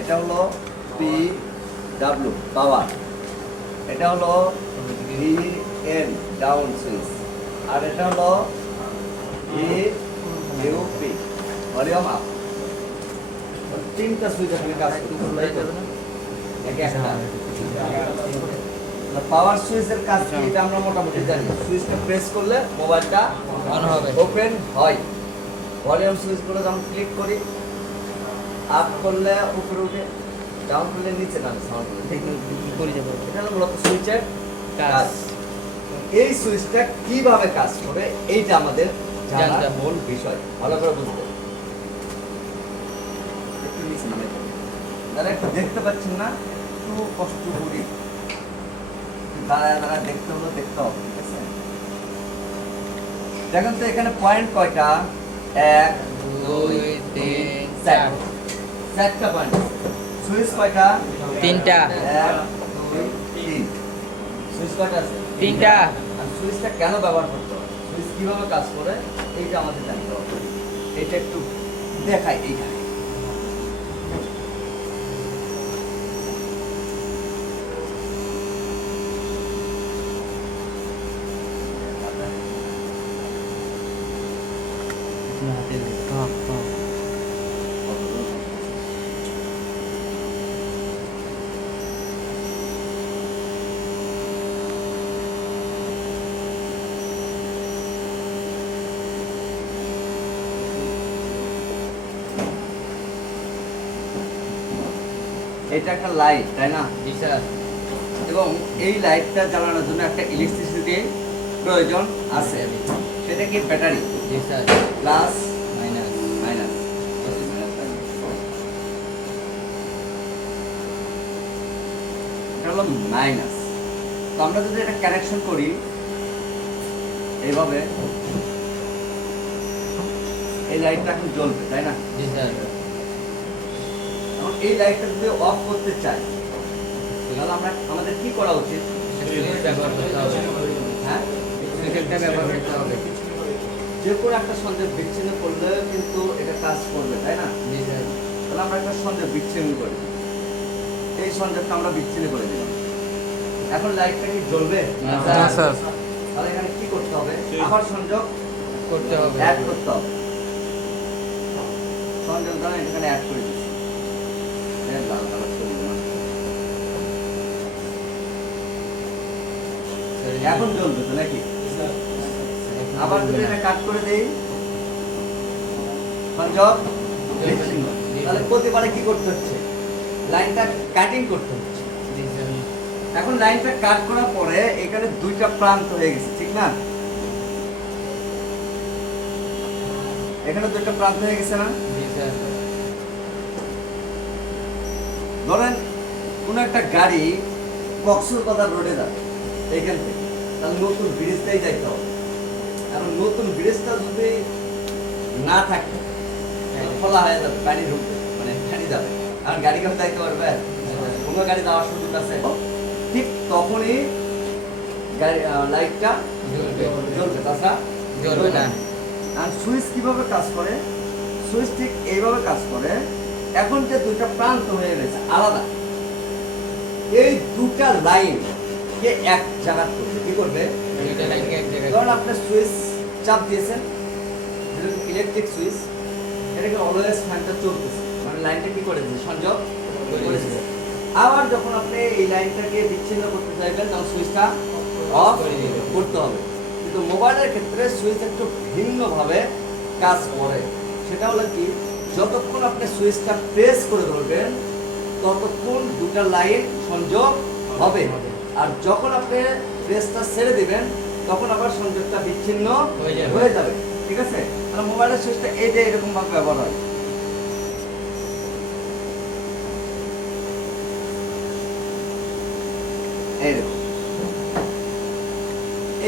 এটা হলো P W পাওয়ার, এটা হলো ভি এন ডাউন সুইচ, আর এটা হলো V U P volume up. তিনটা সুইচ এখানে কাজ করতে। পাওয়ার সুইচের কাজ কি এটা আমরা মোটামুটি জানি। সুইচটা প্রেস করলে মোবাইলটা অন হবে, ওপেন হয়। ভলিউম সুইচগুলো যখন ক্লিক করি, আপ করলে উপরে উঠে, ডাউন করলে নিচে নামে সাউন্ড করে যাবে। এটা হলো মূলত সুইচের কাজ। এই সুইচটা কিভাবে কাজ করে এইটা আমাদের জানার মূল বিষয়। ভালো করে বুঝতে একটু নিচে নামে যারা একটু দেখতে পাচ্ছেন না, একটু কষ্ট করি, দাঁড়ায় দাঁড়ায় দেখতে হলো, দেখতে হবে, ঠিক আছে? দেখেন তো এখানে পয়েন্ট কয়টা? 1 2 3 4, চারটা পয়েন্ট। সুইচ কয়টা? তিনটা। 1 2 3। সুইচ কয়টা আছে? তিনটা। আর সুইচটা কেন ব্যবহার করতে হবে, সুইচ কিভাবে কাজ করে এইটা আমাদের জানতে হবে। এটা একটু দেখাই এইখানে। এটা একটা লাইট, তাই না? জি স্যার। এবং এই লাইটটা জ্বালানোর জন্য একটা ইলেকট্রিসিটি প্রয়োজন আছে। সেটা কি ব্যাটারি? জি স্যার। Plus minus. মাইনাস। এটা হলো মাইনাস। তো আমরা যদি এটা কানেকশন করি এইভাবে, এই লাইটটা এখন জ্বলবে, তাই না? জি স্যার। এখন এই লাইটটা যদি অফ করতে চাই তাহলে আমাদের কি করা উচিত? সুইচ ব্যবহার করতে হবে। হ্যাঁ, সুইচটা ব্যবহার করতে হবে। যে কোনো একটা সংযোগ বিচ্ছিন্ন করলে কিন্তু এটা কাজ করবে, তাই না? জি স্যার। তাহলে আমরা একটা সংযোগ বিচ্ছিন্ন করি, এই সংযোগটা আমরা বিচ্ছিন্ন করে দিলাম। এখন লাইটটা কি জ্বলবে? না স্যার। তাহলে এখানে কি করতে হবে? আবার সংযোগ করতে হবে। অ্যাড করতে হবে। সংযোগ দ্বারা এখানে অ্যাড করে দিচ্ছি। লাল কালার ছবি দেওয়া। এখন জ্বলবে তো নাকি? আবার যদি এটা কাট করে দেই, সংযোগ বিচ্ছিন্ন। তাহলে প্রতিবারে কি করতে হচ্ছে? লাইনটা কাটিং করতে হচ্ছে। জি স্যার। এখন লাইনটা কাট করার পরে এখানে দুইটা প্রান্ত হয়ে গেছে, ঠিক না? এখানে দুইটা প্রান্ত হয়ে গেছে না? জি স্যার। ধরেন কোন একটা গাড়ি কক্সবাজার রোডে যাবে এইখান থেকে, তাহলে নতুন ব্রিজটাই যাইতে হবে। এখন নতুন ব্রিজটা যদি না থাকে খোলা হয়ে যাবে, পানি ঢুকবে, মানে পানি যাবে, আর গাড়ি কেমন যাইতে পারবে? কোনো গাড়ি যাওয়ার সুযোগ আছে? ঠিক তখনই গাড়ি লাইটটা জ্বলবে, তাছাড়া জ্বলবে না। আর সুইচ কিভাবে কাজ করে? সুইচ ঠিক এইভাবে কাজ করে। এখন যে দুইটা প্রান্ত হয়ে গেছে আলাদা, এই দুটা লাইন কে এক জায়গা করবে। কি করবে? দুইটা লাইনকে এক জায়গায়। ধরুন আপনি সুইচ চাপ দিয়েছেন, ইলেকট্রিক সুইচ, এটাকে অলওয়েজ ফ্যানটা চলতেছে, মানে লাইনটা কি করে দিচ্ছে? সংযোগ করেছে। আবার যখন আপনি এই লাইনটাকে বিচ্ছিন্ন করতে চাইবেন তখন সুইচটা অফ করতে হবে। কিন্তু মোবাইলের ক্ষেত্রে সুইচ একটু ভিন্নভাবে কাজ করে। সেটা হলো কি, যতক্ষণ আপনি সুইচটা প্রেস করে ধরবেন ততক্ষণ দুটা লাইন সংযোগ হবে, আর যখন আপনি প্রেসটা ছেড়ে দিবেন তখন আবার সংযোগটা বিচ্ছিন্ন হয়ে যাবে। ঠিক আছে? তাহলে মোবাইলের সুইচটা এইটা এরকম ভাবে ব্যবহার হয়। এইরকম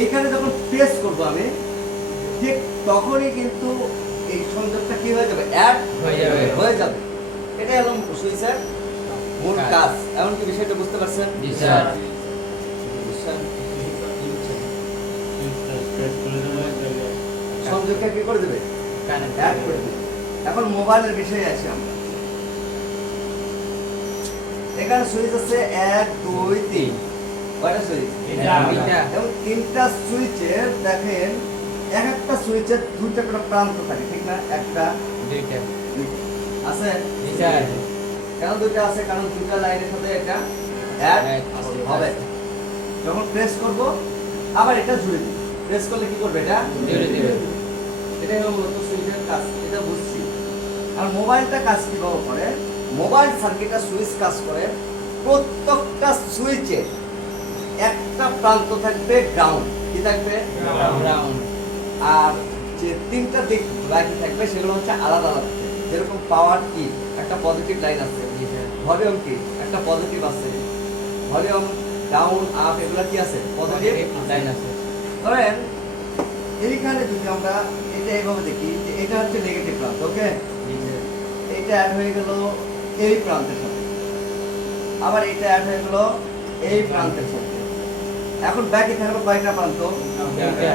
এইখানে যখন প্রেস করবো আমি, ঠিক তখনই কিন্তু এই সংযোগটা কি হয়ে যাবে? অ্যাড হয়ে যাবে। এটাই হলো সুইচের মূল কাজ। এমনকি বিষয়টা বুঝতে পারছেন? জি স্যার। সংযোগটা কি করে দেবে? কানেক্ট অ্যাড করে দেবে। এখন মোবাইলের বিষয়ে আছি আমরা। এখানে সুইচ আছে 1 2 3 কয়টা সুইচ তিনটা। এবং তিনটা সুইচের দেখেন এক একটা সুইচের দুইটা করে প্রান্ত থাকে ঠিক না একটা দুইটা দুইটা। আছে দুইটা কেন দুইটা আছে কারণ দুইটা লাইনের সাথে এটা অ্যাড Add হবে যখন প্রেস করব আবার এটা জুড়ে দিই প্রেস করলে কি করবে এটা জুড়ে দিবে। এটাই হলো মূলত সুইচের কাজ এটা বুঝছি আর মোবাইলটা কাজ কিভাবে করে মোবাইল সার্কিটের সুইচ কাজ করে প্রত্যেকটা সুইচে একটা প্রান্ত থাকবে গ্রাউন্ড কি থাকবে রাউন্ড আর যে তিনটা দিক বাকি থাকবে সেগুলো হচ্ছে আলাদা আলাদা যেরকম পাওয়ার কি একটা পজিটিভ লাইন আছে ভলিউম কি একটা পজিটিভ আছে ভলিউম ডাউন আপ এগুলো কি আছে পজিটিভ লাইন আছে ধরেন এইখানে যদি আমরা এটা এইভাবে দেখি যে এটা হচ্ছে নেগেটিভ প্রান্ত ওকে এটা অ্যাড হয়ে গেল এই প্রান্তের সাথে আবার এটা অ্যাড হয়ে গেল এই প্রান্তের সাথে এখন বাকি থাকলো কয়টা প্রান্ত তিনটা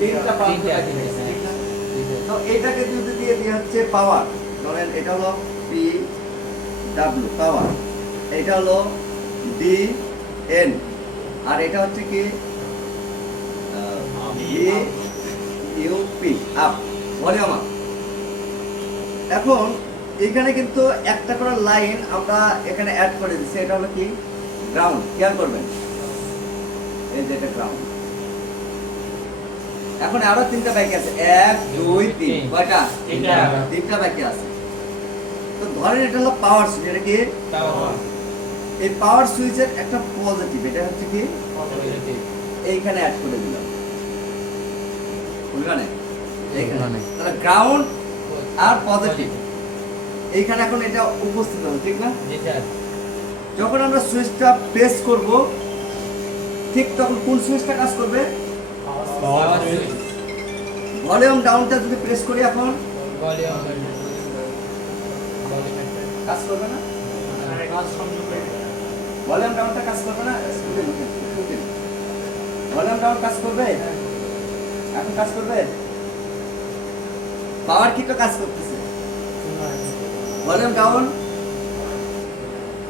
তিনটা প্রান্ত তিনটা, বাকি রয়েছে, ঠিক না? তিনটা। তো এটাকে যদি দিয়ে দিয়ে হচ্ছে পাওয়ার ধরেন এটা হলো পি ডাব্লিউ পাওয়ার এটা হলো ডি এন আর এটা হচ্ছে কি D UP up volume up এখন এখানে কিন্তু একটা করে লাইন আমরা এখানে অ্যাড করে দিচ্ছি এটা হলো কি গ্রাউন্ড খেয়াল করবেন এই যে এটা গ্রাউন্ড এখন আরো তিনটা বাকি আছে 1 2 3 কয়টা তিনটা। তিনটা বাকি আছে তো ধরেন এটা হলো পাওয়ার সুইচ এটা কি পাওয়ার এই পাওয়ার সুইচের একটা পজিটিভ এটা হচ্ছে কি পজিটিভ এইখানে অ্যাড করে দিলাম কোনখানে এইখানে এইখানে। তাহলে গ্রাউন্ড আর পজিটিভ এইখানে এখন এটা উপস্থিত হবে ঠিক না জি স্যার যখন আমরা সুইচটা প্রেস করব ঠিক তখন কোন সুইচটা কাজ করবে পাওয়ার সুইচ ভলিউম ডাউনটা যদি প্রেস করি এখন ভলিউম কাজ করবে না ভলিউম ডাউনটা কাজ করবে না ভলিউম ডাউন কাজ করবে এখন কাজ করবে পাওয়ার কি তো কাজ করতেছে ভলিউম ডাউন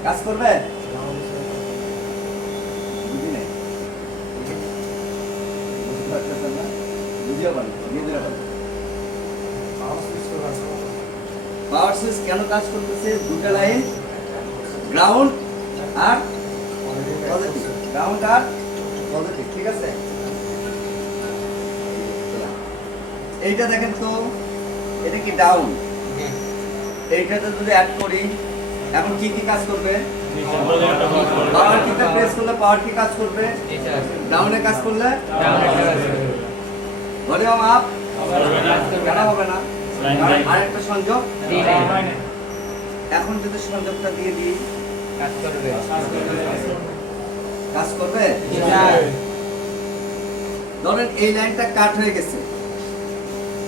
কাজ করবে বুঝি নাই বুঝতে পারতেছেন না বুঝিও পারেন দিয়ে দিলে পারেন পাওয়ার সুইচ কেন কাজ করতেছে দুটো লাইন গ্রাউন্ড আর পজিটিভ গ্রাউন্ড আর পজিটিভ ঠিক আছে এইটা দেখেন তো এটা কি ডাউন এইটাতে যদি অ্যাড করি এখন কি কি কাজ করবে পাওয়ার কিটা প্রেস করলে পাওয়ার কি কাজ করবে জি স্যার ডাউনে কাজ করলে ভলিউম আপ কেন হবে না কারণ আরেকটা সংযোগ এখন যদি সংযোগটা দিয়ে দিই কাজ করবে কাজ করবে জি স্যার ধরেন এই লাইনটা কাট হয়ে গেছে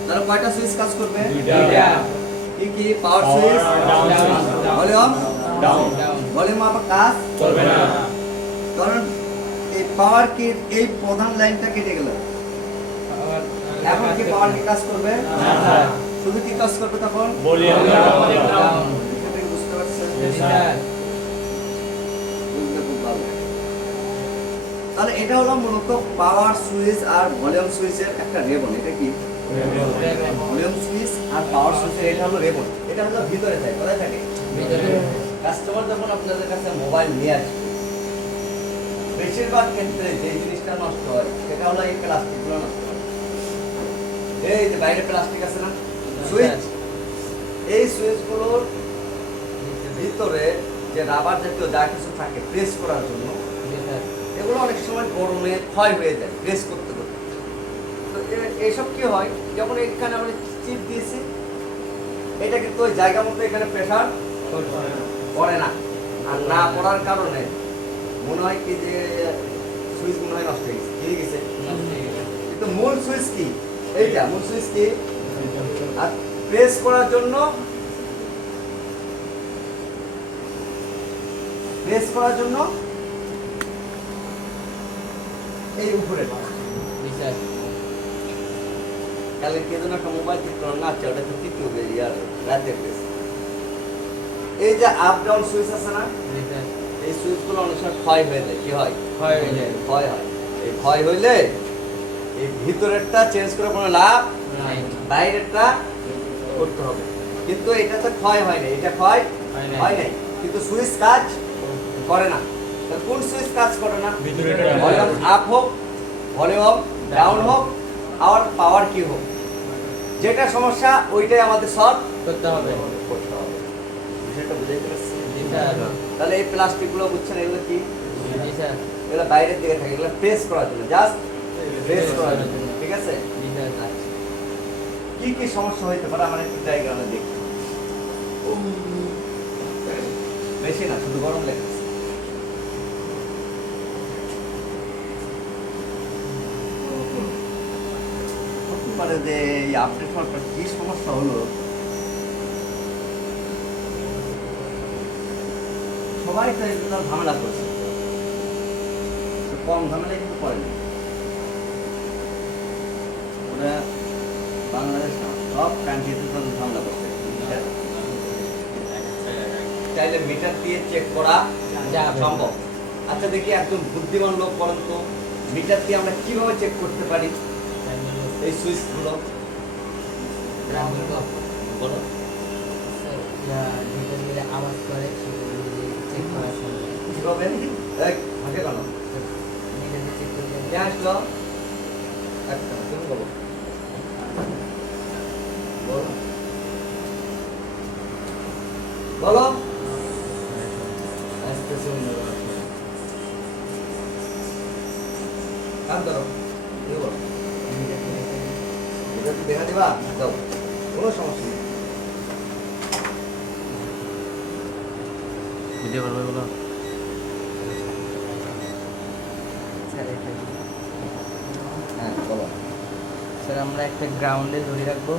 তাহলে কয়টা সুইচ কাজ করবে দুইটা কি কি পাওয়ার switch volume down volume up কাজ করবে না ধরেন এই পাওয়ার কি এই প্রধান লাইনটা কেটে গেল এখন কি পাওয়ার কি কাজ করবে না স্যার শুধু কি কাজ করবে তখন ভলিউম ডাউন এটা কি বুঝতে পারছেন জি স্যার বুঝতে খুব ভালো তাহলে এটা হলো মূলত পাওয়ার সুইচ আর ভলিউম সুইচের একটা রেবন এটা কি ভলিউম সুইচ আর পাওয়ার সুইচের এটা হলো রেবন এটা হলো ভিতরে থাকে কোথায় থাকে ভিতরে কাস্টমার যখন আপনাদের কাছে মোবাইল নিয়ে আসবে বেশিরভাগ ক্ষেত্রে যে জিনিসটা নষ্ট হয় সেটা হলো এই প্লাস্টিকগুলো নষ্ট হয় এই যে বাইরে প্লাস্টিক আছে না সুইচ এই সুইচগুলোর ভিতরে যে রাবার জাতীয় যা কিছু থাকে প্রেস করার জন্য জি স্যার এগুলো অনেক সময় গরমে ক্ষয় হয়ে যায় প্রেস করতে করতে তো এইসব কি হয় যখন এখানে আমরা চিপ দিয়েছি এটা কিন্তু ওই জায়গা মতো এখানে প্রেসার পড়ে না আর না পড়ার কারণে মনে হয় কি যে সুইচ মনে হয় নষ্ট হয়ে গেছে কিন্তু মূল সুইচ কি এইটা মূল সুইচ কি আর প্রেস করার জন্য এই উপরে জি স্যার কালকে কে যেন একটা মোবাইল ঠিক করার না আছে ওটা তো ঠিক হবে ইয়ার রাতে প্রেস এই যে আপ ডাউন সুইচ আছে না জি স্যার এই সুইচগুলো অনেক সময় ক্ষয় হয়ে যায়। কি হয়? ক্ষয় হয়ে যায়। ক্ষয় হয়। এই ক্ষয় হইলে এই ভিতরেরটা চেঞ্জ করে কোনো লাভ নাই। বাইরেরটা করতে হবে। কিন্তু এটা তো ক্ষয় হয় না, এটা ক্ষয় হয় নাই। হয় নাই, কিন্তু সুইচ কাজ করে না। তাহলে কোন সুইচ কাজ করে না? ভিতরেরটা। ভলিউম আপ হোক, ভলিউম ডাউন হোক, আর পাওয়ার কি হোক, যেটা সমস্যা ওইটাই আমাদের সলভ করতে হবে। করতে হবে। বিষয়টা বুঝাইতে পারছি? জি স্যার। তাহলে এই প্লাস্টিকগুলো বুঝছেন, এগুলো কি? জি স্যার। এগুলো বাইরের দিকে থাকে, এগুলো প্রেস করার জন্য, জাস্ট প্রেস করার জন্য। ঠিক আছে? জি স্যার। আচ্ছা, কি কি সমস্যা হইতে পারে আমরা একটু ডায়াগ্রামে দেখি। বেশি না, শুধু গরম লেগেছে। হতে পারে যে এই আপডেট হওয়ার পর কি সমস্যা হলো, সবাই তো এগুলো ঝামেলা করছে, তো কম ঝামেলায় কিন্তু করেনি ওরা। বাংলাদেশ না, সব কান্ট্রিতে তো ঝামেলা করছে। চাইলে মিটার দিয়ে চেক করা যাবে। সম্ভব। আচ্ছা দেখি, একজন বুদ্ধিমান লোক বলেন তো, মিটার দিয়ে আমরা কিভাবে চেক করতে পারি এই সুইচগুলো? বলো। আওয়াজ করে চেক করা সম্ভব। কিভাবে? এই, হাতে কেন? চেক করলে কে আসলো? একটা, তুমি বলো। বলো। বলো। আসতেছে অন্যরা। কাজ ধরো। তুমি বলো। এটা কি দেখা দিবা? দাও। কোনো সমস্যা নেই। ভিডিও করবে বলো। স্যার হ্যাঁ, বলো। স্যার আমরা একটা গ্রাউন্ডে ধরে রাখবো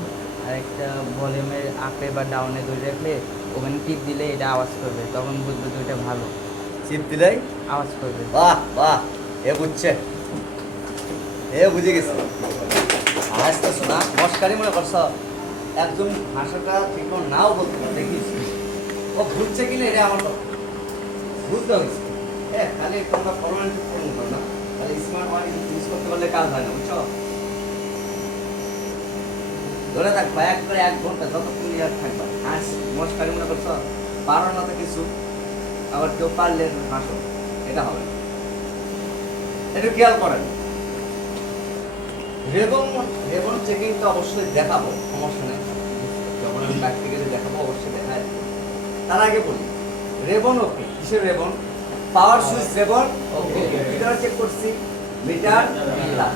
আর একটা ভলিউমের আপে বা ডাউনে ধরে রাখলে ওখানে টিপ দিলে এটা আওয়াজ করবে, তখন বুঝবে যে ওইটা ভালো চিপ দিলেই আওয়াজ করবে। বাহ বাহ, এ বুঝছে, এ বুঝে গেছে। আসতে শোনা মস্কারি মনে করছ, একজন ভাষাটা ঠিক মতো নাও বলতে পারে, দেখিস ও বুঝছে কিনা এটা আমার কথা বুঝতে হয়েছে। হ্যাঁ, খালি তোমরা ফরমালিটি পূরণ করো না, তাহলে স্মার্ট ওয়ার্ড ইউজ করতে পারলে কাজ হয় না, বুঝছো? ধরে থাকবা একবারে 1 ঘন্টা যতক্ষণ ইয়াদ থাকবা। আর মস্কারি মনে করছ, পারো না তো কিছু, আবার কেউ পারলে হাসো, এটা হবে না। একটু খেয়াল করেন। রেবন চেকিংটা অবশ্যই দেখাবো, সমস্যা নেই। যখন আমি প্র্যাকটিক্যালি দেখাবো অবশ্যই দেখায়। তার আগে বলি, রেবন ওকে, কিসের রেবন? পাওয়ার সুইচ রেবন ওকে, মিটার চেক করছি, মিটার মিটার।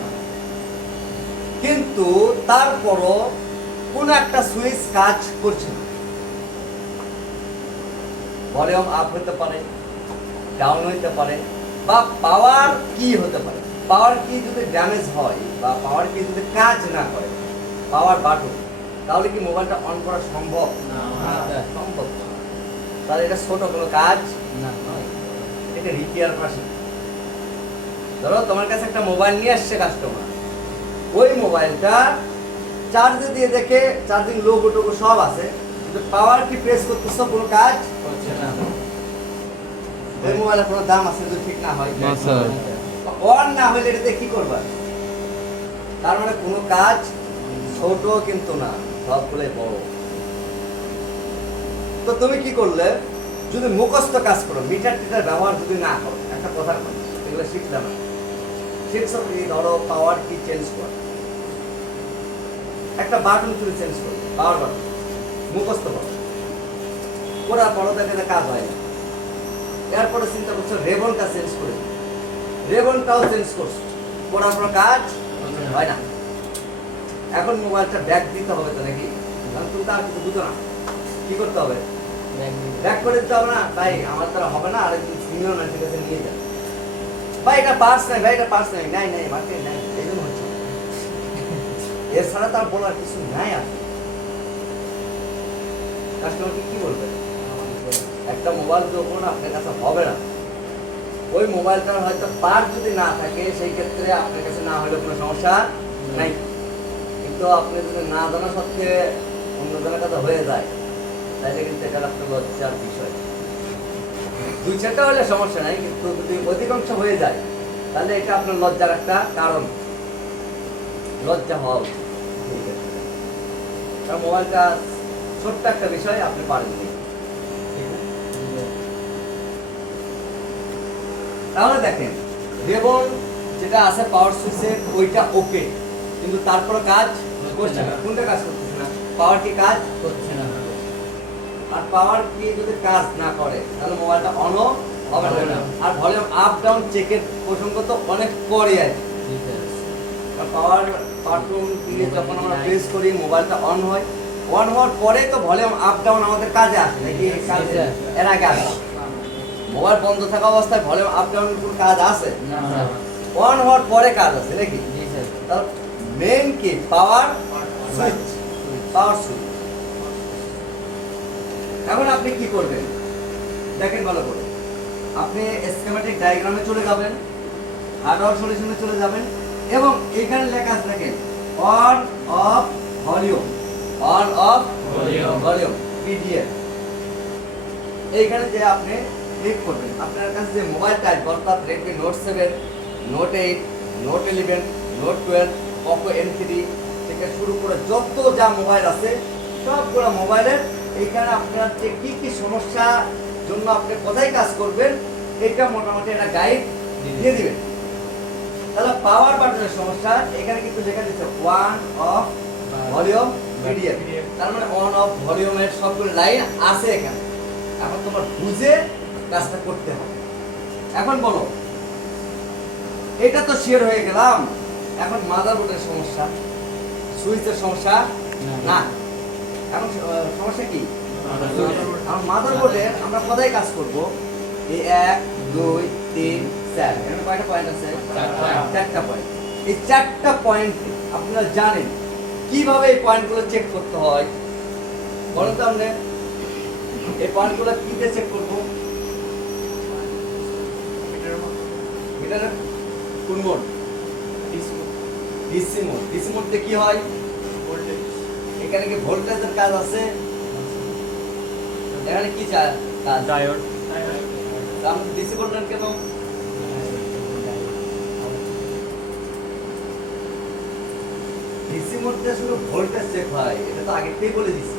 কিন্তু তারপরও কোন একটা সুইচ কাজ করছে না। ভলিউম আপ হতে পারে, ডাউন হতে পারে, বা পাওয়ার কি হতে পারে। পাওয়ার কি যদি ড্যামেজ হয় বা পাওয়ার কি যদি কাজ না করে, পাওয়ার বাটন, তাহলে কি মোবাইলটা অন করা সম্ভব? সম্ভব না। তাহলে এটা ছোট কোনো কাজ না নয়, এটা রিপেয়ার পাশে। ধরো তোমার কাছে একটা মোবাইল নিয়ে আসছে কাস্টমার, ওই মোবাইলটা চার্জে দিয়ে দেখে চার্জিং লোগো টোগো সব আছে, কিন্তু পাওয়ার কি প্রেস করতেছো, কোনো কাজ হচ্ছে না। ওই মোবাইলের কোনো দাম আছে যদি ঠিক না হয়? না, স্যার। অন না হলে এটাতে কি করবা? তার মানে কোনো কাজ ছোট কিন্তু না, সবগুলোই বড়। তো তুমি কি করলে, যদি মুখস্থ কাজ করো, মিটার টিটার ব্যবহার যদি না করো, একটা কথার কথা, এগুলো শিখলাম না, শিখছো কি? ধরো পাওয়ার কি চেঞ্জ করো, একটা বাটন তুমি চেঞ্জ করো, পাওয়ার বাটন মুখস্থ করো, ওরা পড়ো দেখে কাজ হয় না। এরপরে চিন্তা করছো রেবনটা চেঞ্জ করে, রেবনটাও চেঞ্জ করছো, করার কোনো কাজ হয় না। এখন মোবাইলটা ব্যাক দিতে হবে তো নাকি? কারণ তুমি তো আর কিছু বুঝো না, কি করতে হবে? ব্যাক করে দিতে হবে না? তাই আমার দ্বারা হবে না, আরেকদিন সিনিয়র মানুষের কাছে নিয়ে যান, ভাই এটা পার্স নাই, ভাই এটা পার্স নাই, নাই নাই মার্কেট নাই, এই জন্য হচ্ছে। এছাড়া তার বলার কিছু নাই। আর কাস্টমারকে কি বলবে? একটা মোবাইল যখন আপনার কাছে হবে না, ওই মোবাইলটার হয়তো পার্ট যদি না থাকে, সেই ক্ষেত্রে আপনার কাছে না হলে কোনো সমস্যা নাই। কিন্তু আপনি যদি না জানা সত্ত্বে অন্য জনের কাছে হয়ে যায়, তাহলে কিন্তু এটা একটা লজ্জার বিষয়। দুই চারটা হলে সমস্যা নাই, কিন্তু যদি অধিকাংশ হয়ে যায় তাহলে এটা আপনার লজ্জার একটা কারণ, লজ্জা হওয়া উচিত। কারণ মোবাইলটা ছোট্ট একটা বিষয়, আপনি পারেন না। তাহলে দেখেন রেবন যেটা আছে পাওয়ার সুইচের ওইটা ওকে, কিন্তু তারপরে কাজ করছে না। কোনটা কাজ করতেছে না? পাওয়ার কি কাজ করছে না। আর পাওয়ার কি যদি কাজ না করে তাহলে মোবাইলটা অন হবে না। আর ভলিউম আপ ডাউন চেকের প্রসঙ্গ তো অনেক পরে আছে। জি স্যার। পাওয়ার বাটন দিয়ে যখন আমরা প্রেস করি মোবাইলটা অন হয়, অন হওয়ার পরে তো ভলিউম আপ ডাউন আমাদের কাজে আসে নাকি? কাজে এর আগে আসে। মোবাইল বন্ধ থাকা অবস্থায় ভলিউম আপ ডাউনের কোনো কাজ আছে না স্যার। অন হওয়ার পরে কাজ আছে নাকি? জি স্যার। তাহলে মেইন কি পাওয়ার সুইচ, পাওয়ার সুইচ। এখন আপনি কি করবেন দেখেন ভালো করে, আপনি স্কিমেটিক ডায়াগ্রামে চলে যাবেন, হার্ডওয়্যার সলিউশনে চলে যাবেন এবং এখানে লেখা আছে দেখেন on of volume, on of volume PDF. এইখানে যে আপনি ক্লিক করবেন, আপনার কাছে যে মোবাইল টাইপ অর্থাৎ Redmi note 7, note 8, note 11, note 12, Poco M3 থেকে শুরু করে যত যা মোবাইল আছে সবগুলো মোবাইলের এইখানে আপনার যে কি কি সমস্যা জন্য আপনি কোথায় কাজ করবেন এটা মোটামুটি একটা গাইড দিয়ে দিবেন। তাহলে পাওয়ার বাটনের সমস্যা এখানে কিন্তু লেখা দিচ্ছে ওয়ান অফ ভলিউম পিডিএফ, তার মানে অন অফ ভলিউমের সবগুলো লাইন আছে এখানে। এখন তোমার বুঝে কাজটা করতে হবে। এখন বলো, এটা তো শেয়ার হয়ে গেলাম, এখন মাদারবোর্ডের সমস্যা, সুইচের সমস্যা না। এখন সমস্যা কি? এখন মাদারবোর্ডে আমরা কোথায় কাজ করব? এই 1 2 3 4 এখানে কয়টা পয়েন্ট আছে? চারটা পয়েন্ট। এই চারটা পয়েন্ট আপনারা জানেন কিভাবে এই পয়েন্টগুলো চেক করতে হয় বলেন তো? আমরা এই পয়েন্টগুলো কি দিয়ে চেক করব? মিটারের কোন মোড? DC mode. ডিসি মোডে কি হয়? ভোল্টেজ। এখানে কি ভোল্টেজের কাজ আছে? এখানে কি চায় কাজ? ডায়োড। আমরা ডিসি বললেন কেন? ডিসি মোডে শুধু ভোল্টেজ চেক হয়, এটা তো আগেই বলে দিছি।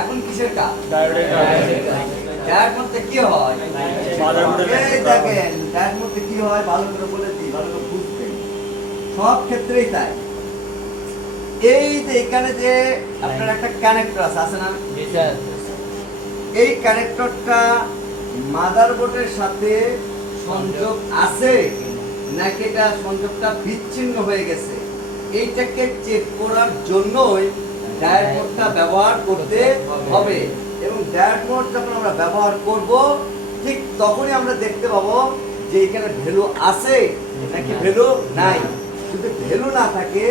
এখন কিসের কাজ? ডায়োডের কাজ। ডায়োড মধ্যে কি হয়? এই দেখেন ডায়োড মধ্যে কি হয় ভালো করে বলে দিই, ভালো করে বুঝবেন। সব ক্ষেত্রেই তাই। এই যে এখানে যে আপনার একটা কানেক্টর আছে না? জি স্যার। এই কানেক্টরটা মাদারবোর্ডের সাথে সংযোগ আছে নাকি এটা সংযোগটা বিচ্ছিন্ন হয়ে গেছে, এইটাকে চেক করার জন্যই ডায়োড মোডটা ব্যবহার করতে হবে। এবং ডায়োড মোড যখন আমরা ব্যবহার করব ঠিক তখনই আমরা দেখতে পাবো যে এখানে ভ্যালু আছে নাকি ভ্যালু নাই। যদি ভ্যালু না থাকে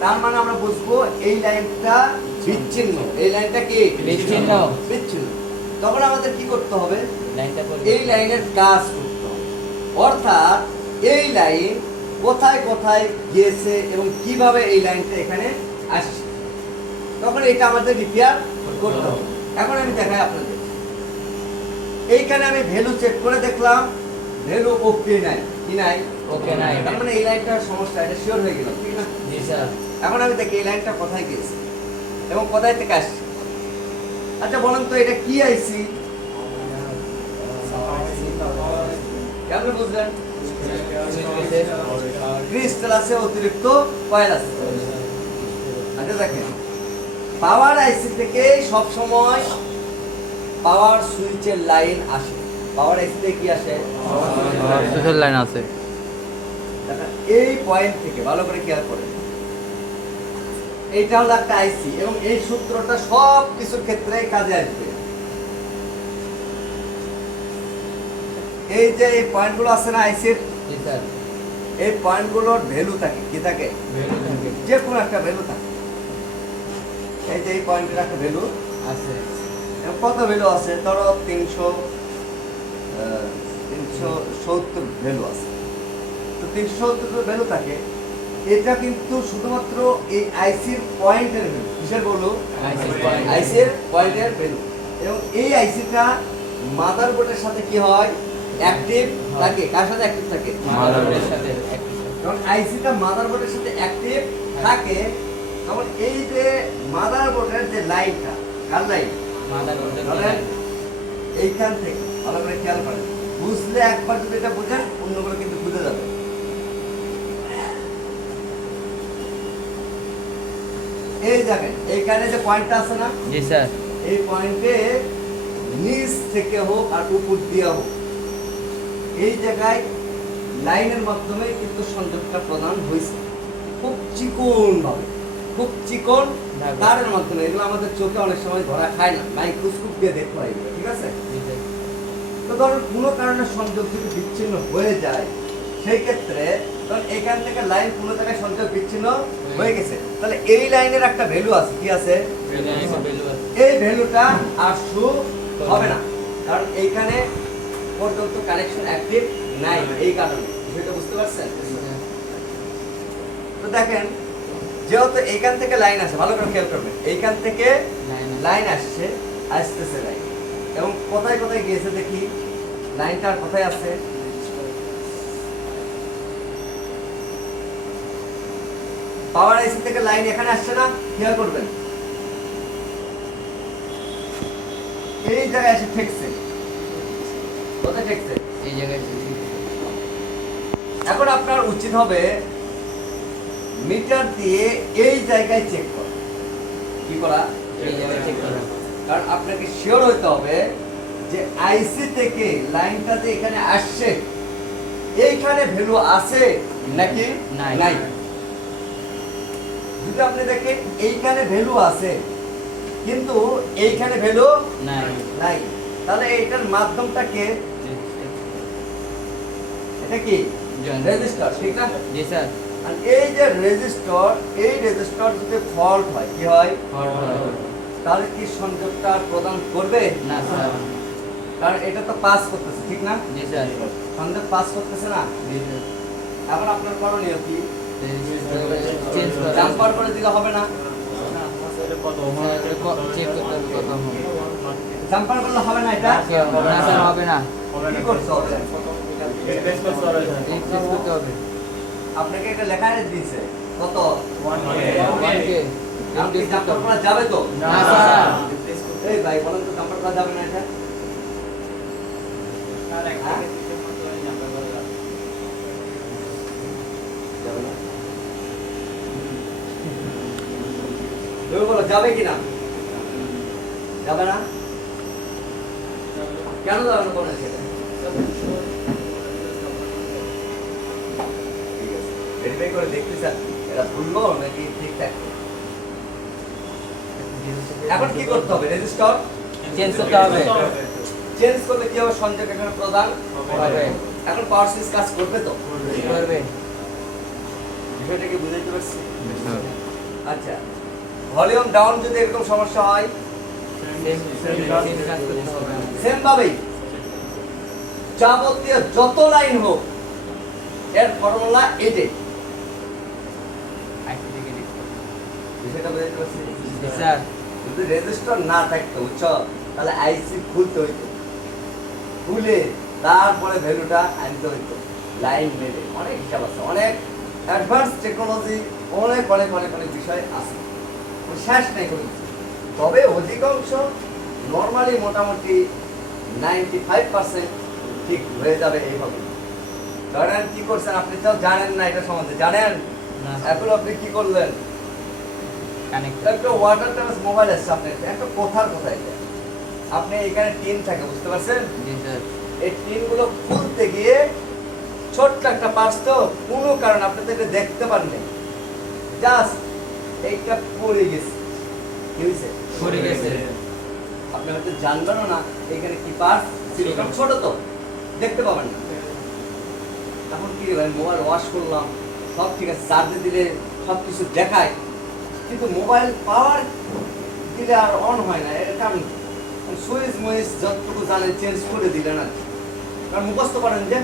তার মানে আমরা বুঝবো এই লাইনটা বিচ্ছিন্ন। এই লাইনটা কি বিচ্ছিন্ন? বিচ্ছিন্ন। তখন আমাদের কি করতে হবে? লাইনটা করব। এই লাইনের কাজ করতে হবে, অর্থাৎ এই লাইন কোথায় কোথায় গিয়েছে এবং কিভাবে এই লাইনটা এখানে আসছে, তখন এটা আমাদের রিপেয়ার করতে হবে। এখন আমি দেখাই আপনাদের, এইখানে আমি ভ্যালু চেক করে দেখলাম ভ্যালু ওকে নাই, কি নাই? ওকে নাই। তার মানে এই লাইনটার সমস্যা, এটা শিওর হয়ে গেল, ঠিক না? জি স্যার। এখন আমি দেখি এই লাইনটা কোথায় গিয়েছে এবং কোথায় থেকে আসছে। আচ্ছা বলেন তো এটা কি আইসি? কেমন বুঝলেন? ক্রিস্টাল আছে, অতিরিক্ত কয়েল আছে। আচ্ছা দেখেন, পাওয়ার আইসি থেকে সব সময় পাওয়ার সুইচের লাইন আসে। পাওয়ার আইসি থেকে কি আসে? সুইচের লাইন আছে। দেখেন, এই পয়েন্ট থেকে ভালো করে খেয়াল করেন, এইটা হলো একটা আইসি এবং এই সূত্রটা সব কিছুর ক্ষেত্রে কাজে আসবে। এই যে এই পয়েন্টগুলো আছে না আইসির, জি স্যার। এই পয়েন্টগুলোর ভ্যালু থাকে, কি থাকে? ভ্যালু থাকে। যে কোনো একটা ভ্যালু থাকে। এই যে এই পয়েন্টের একটা ভ্যালু আছে। এবং কত ভ্যালু আছে? ধরো 370 ভ্যালু আছে। তো 370 ভ্যালু থাকে, এটা কিন্তু শুধুমাত্র এই আইসির পয়েন্টের ভ্যালু। কিসের বললো? আইসির পয়েন্ট। আইসির পয়েন্টের ভ্যালু। এবং এই আইসিটা মাদারবোর্ডের সাথে কি হয় অ্যাক্টিভ থাকে। কার সাথে অ্যাক্টিভ থাকে? মাদারবোর্ডের সাথে একই যখন আইসিটা মাদারবোর্ডের সাথে অ্যাক্টিভ থাকে তখন এই যে মাদারবোর্ডের যে লাইনটা, কার লাইন? মাদারবোর্ডের তাহলে এইখান থেকে ভালো করে খেয়াল করেন, বুঝলে একবার যদি এটা বুঝেন অন্যগুলো কিন্তু বুঝে যাবে। এই জায়গায় এইখানে যে পয়েন্টটা আছে না, জি স্যার। এই পয়েন্টে নিচ থেকে হোক আর উপর দিয়ে হোক এই জায়গায় লাইনের মাধ্যমে কিন্তু সংযোগটা প্রদান হয়েছে খুব চিকন ভাবে, খুব চিকন তারের মাধ্যমে। এগুলো আমাদের চোখে অনেক সময় ধরা খায় না, মাইক্রোস্কোপ দিয়ে দেখতে হয় এগুলো, ঠিক আছে? তো ধরুন কোনো কারণে সংযোগ যদি বিচ্ছিন্ন হয়ে যায় সেই ক্ষেত্রে ধরুন এখান থেকে লাইন কোনো জায়গায় সংযোগ বিচ্ছিন্ন হয়ে গেছে, তাহলে এই লাইনের একটা ভ্যালু আছে, কি আছে? এই ভ্যালুটা আর শো হবে না, কারণ এইখানে পর্যন্ত কানেকশন অ্যাক্টিভ নাই। এই কারণে বিষয়টা বুঝতে পারছেন? তো দেখেন যেহেতু এইখান থেকে লাইন আসে, ভালো করে খেয়াল করবেন, এইখান থেকে লাইন আসছে, আসতেছে লাইন, এবং কোথায় কোথায় গিয়েছে দেখি লাইনটা আর কোথায় আছে? পাওয়ার আইসি থেকে লাইন এখানে আসছে না, খেয়াল করবেন এই জায়গায় এসে ঠেকছে। কোথায় ঠেকছে? এই জায়গায় এখন আপনার উচিত হবে মিটার দিয়ে এই জায়গায় চেক করা। কি করা? এই জায়গায় চেক করা। কারণ আপনাকে শিওর হতে হবে যে আইসি থেকে লাইনটা যে এখানে আসছে এইখানে ভ্যালু আছে নাকি নাই। নাই। যদি আপনি দেখেন এইখানে ভ্যালু আছে কিন্তু এইখানে ভ্যালু নাই নাই, তাহলে এইটার মাধ্যমটাকে, এটা কি? রেজিস্টার, ঠিক না? জি স্যার। আর এই যে রেজিস্টার, এই রেজিস্টার যদি ফল্ট হয় কি হয়? তাহলে কি সংযোগটা প্রদান করবে না স্যার। কারণ এটা তো পাস করতেছে, ঠিক না? জি স্যার। সংযোগ পাস করতেছে না। জি স্যার। এখন আপনার করণীয় কি? চেঞ্জ করা। জাম্পার করে দিলে হবে না? চেক করতে হবে কত হবে। জাম্পার করলে হবে না, এটা না স্যার, হবে না। কি করতে হবে? রিপ্লেস করতে হবে। আপনাকে এটা লেখা দিয়েছে কত? 1K। আপনি জাম্পার করা যাবে তো? না স্যার। এই ভাই বলেন তো জাম্পার করা যাবে না এটা? হ্যাঁ? যাবে না? তুমি বলো যাবে কিনা? যাবে না? কেন যাবে না বলেন সেটা? ঠিক আছে, ভেরিফাই করে দেখতে চান এটা ভুললো নাকি ঠিকঠাক। এখন কি করতে হবে? রেজিস্টার চেঞ্জ করতে হবে। চেঞ্জ করলে কি হবে? সংযোগ এখানে প্রদান হবে। এখন পাওয়ার সুইচ কাজ করবে তো? করবে। বিষয়টা কি বুঝাইতে পারছি? আচ্ছা, ভলিউম ডাউন যদি এরকম সমস্যা হয় কাজ করতে হবে। সেম ভাবেই যাবতীয় যত লাইন হোক এর ফর্মুলা এটাই। বিষয়টা বুঝাইতে পারছি? জি স্যার। যদি রেজিস্টার না থাকতো বুঝছো তাহলে আইসি খুলতে হইতো, খুলে তারপরে ভ্যালুটা আনতে হইতো লাইন মেরে। অনেক হিসাব আছে, অনেক অ্যাডভান্স টেকনোলজি, অনেক অনেক অনেক অনেক বিষয় আছে, শেষ নেই কোনো কিছু। তবে অধিকাংশ নর্মালি মোটামুটি 95% ঠিক হয়ে যাবে এইভাবে। ধরেন কি করছেন আপনি, তো জানেন না এটা সম্বন্ধে, জানেন না। এখন আপনি কি করলেন? কানেক্ট। একটা ওয়াটার টাচ মোবাইল আছে আপনার, একটা কথার কথা এটা। আপনি এখানে টিন থাকে, বুঝতে পারছেন? জি স্যার। এই টিনগুলো খুলতে গিয়ে ছোট্ট একটা পার্স, তো কোনো কারণ আপনি তো এটা দেখতে পারলেন, জাস্ট এইটা পড়ে গেছে। কি হয়েছে? পড়ে গেছে। আপনি হয়তো জানবেনও না এখানে কি পার্স ছিল, কারণ ছোট তো দেখতে পাবেন না। এখন কি ভাই, মোবাইল ওয়াশ করলাম, সব ঠিক আছে, চার্জে দিলে সব কিছু দেখায়, কিন্তু মোবাইল পাওয়ার দিলে আর অন হয় না। এর কারণ সুইচ মুইচ যতটুকু জানেন চেঞ্জ করে দিলেন আর কি। কারণ মুখস্থ করেন যে,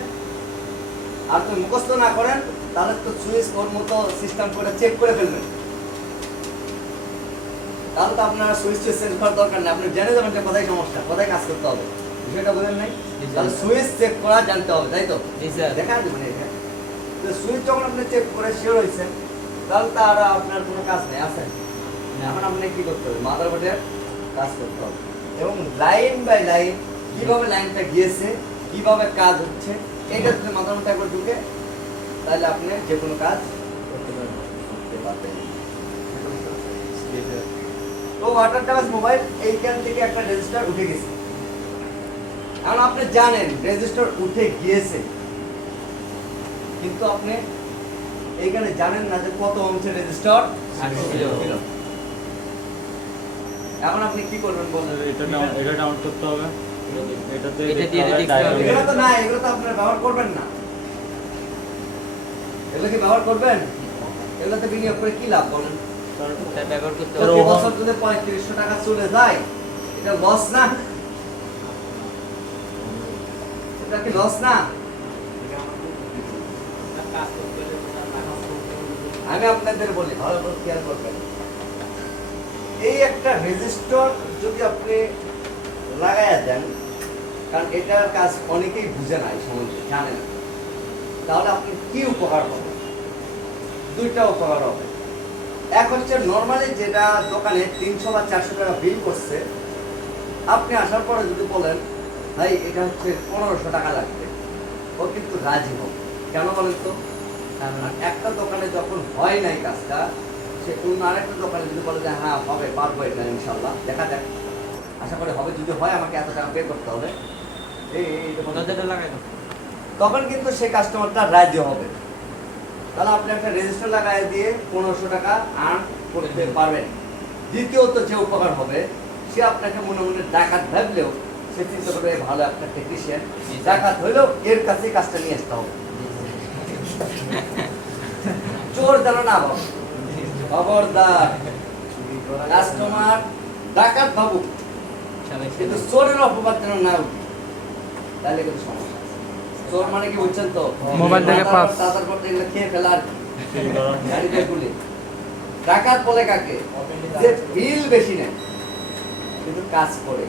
আর যদি মুখস্থ না করেন তাহলে তো সুইচ ওর মতো সিস্টেম করে চেক করে ফেলবেন, তাহলে তো আপনার সুইচ চেঞ্জ করার দরকার নেই। আপনি জেনে যাবেন যে কোথায় সমস্যা, কোথায় কাজ করতে হবে। বিষয়টা বোঝেন নাই? জি, স্যার। তাহলে সুইচ চেক করা জানতে হবে, তাই তো? জি স্যার। দেখা যাবে না এটা। তো সুইচ যখন আপনি চেক করে শিওর হয়েছেন, তাহলে তার আপনার কোনো কাজ নেই, আছে? এখন আপনি কি করতে হবে? মাদারবোর্ডের কাজ করতে হবে। এবং লাইন বাই লাইন কিভাবে লাইনটা গিয়েছে, কিভাবে কাজ হচ্ছে, এটা যদি মাথার মধ্যে একবার ঢুকে, তাহলে আপনি যে কোনো কাজ করতে পারবেন। তো ওয়াটার টাচ মোবাইল এইখান থেকে একটা রেজিস্টার উঠে গেছে। এখন আপনি জানেন রেজিস্টার উঠে গিয়েছে, কিন্তু আপনি এইখানে জানেন না যে কত অংশের রেজিস্টার ছিল। এখন আপনি কি করবেন বলেন? এটা ডাউন করতে হবে, এটাতে এটা দেখতে দিয়ে হবে দেখতে হবে। এগুলো তো না, এগুলো তো আপনারা ব্যবহার করবেন না। এগুলো কি ব্যবহার করবেন? এগুলোতে বিনিয়োগ করে কি লাভ বলেন? স্যার ব্যবহার করতে স্যার, হবে। প্রতি বছর যদি 3500 টাকা চলে যায়, এটা লস না? এটা কি লস না? আমি আপনাদের বলি, ভালো করে খেয়াল করবেন। এই একটা রেজিস্টার যদি আপনি লাগাইয়া দেন, কারণ এটার কাজ অনেকেই বুঝে না, এই সম্বন্ধে জানে না, তাহলে আপনি কি উপকার পাবেন? দুইটা উপকার হবে। এক হচ্ছে নর্মালি যেটা দোকানে 300 বা 400 টাকা বিল করছে, আপনি আসার পরে যদি বলেন ভাই এটা হচ্ছে 1500 টাকা লাগবে, ও কিন্তু রাজি হবে। কেন বলেন তো? কারণ একটা দোকানে যখন হয় নাই কাজটা, সে অন্য আরেকটা দোকানে যদি বলে যে হ্যাঁ হবে, পারবো এটা ইনশাল্লাহ, দেখা যাক, আশা করে হবে, যদি হয় আমাকে এত টাকা পে করতে হবে, এইটা বলে, দরজাটা লাগাই দাও। তখন কিন্তু সেই কাস্টমারটা রাজি হবে। তাহলে আপনি একটা রেজিস্টার লাগাই দিয়ে 1500 টাকা আর্ন করতে পারবেন। দ্বিতীয়ত যে উপকার হবে, সে আপনাকে মনে মনে ডাকাত ভাবলেও সে চিন্তা করবে এ ভালো একটা টেকনিশিয়ান, ডাকাত হইলেও এর কাছেই কাজটা নিয়ে আসতে হবে। চোর যেন না ভাব, খবরদার, কাস্টমার ডাকাত ভাবুক, কিন্তু চোরের অপবাদ যেন না উঠে, তাহলে কিন্তু সমস্যা আছে। চোর মানে কি বুঝছেন তো? মোবাইল থেকে পাস। তাদের পর এগুলো খেয়ে ফেলার গাড়িতে গুলি। ডাকাত বলে কাকে? যে বিল বেশি নেয় কিন্তু কাজ করে,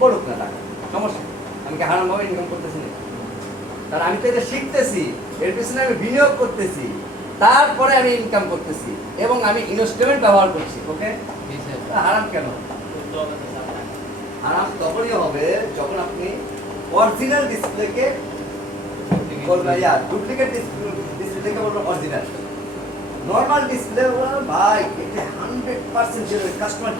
বলুক না টাকা, সমস্যা নেই। আমি কি হারাম ভাবে ইনকাম করতেছি না? কারণ আমি তো এটা শিখতেছি, এর পিছনে আমি বিনিয়োগ করতেছি, তারপরে আমি ইনকাম করতেছি এবং আমি ইনস্ট্রুমেন্ট ব্যবহার করছি। ওকে, জি স্যার। হারাম কেন? আরাম তখনই হবে যখন আপনি অরিজিনাল ডিসপ্লেকে বলবেন, ইয়া ডুপ্লিকেট ডিসপ্লেকে বলবেন অরিজিনাল। নর্মাল ডিসপ্লে ভাই এটা 100% কাস্টমার